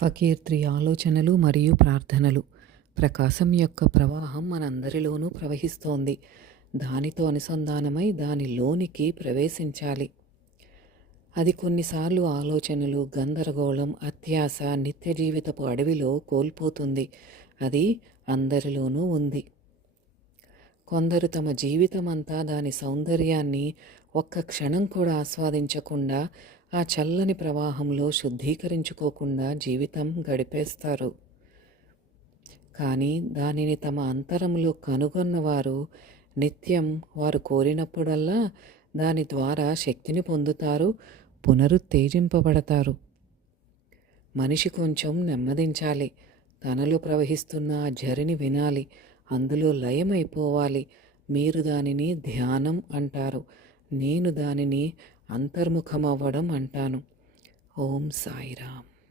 ఫకీర్ 3 ఆలోచనలు మరియు ప్రార్థనలు. ప్రకాశం యొక్క ప్రవాహం మనందరిలోనూ ప్రవహిస్తోంది. దానితో అనుసంధానమై దానిలోనికి ప్రవేశించాలి. అది కొన్నిసార్లు ఆలోచనలు, గందరగోళం, అత్యాశ, నిత్య జీవితపు అడవిలో కోల్పోతుంది. అది అందరిలోనూ ఉంది. కొందరు తమ జీవితమంతా దాని సౌందర్యాన్ని ఒక్క క్షణం కూడా ఆస్వాదించకుండా, ఆ చల్లని ప్రవాహంలో శుద్ధీకరించుకోకుండా జీవితం గడిపేస్తారు. కానీ దానిని తమ అంతరంలో కనుగొన్నవారు నిత్యం వారు కోరినప్పుడల్లా దాని ద్వారా శక్తిని పొందుతారు, పునరుత్తేజింపబడతారు. మనిషి కొంచెం నెమ్మదించాలి. తనలో ప్రవహిస్తున్న ఆ ఝరిని వినాలి, అందులో లయమైపోవాలి. మీరు దానిని ధ్యానం అంటారు, నేను దానిని అంతర్ముఖమవ్వడం అంటాను. ఓం సాయిరామ్.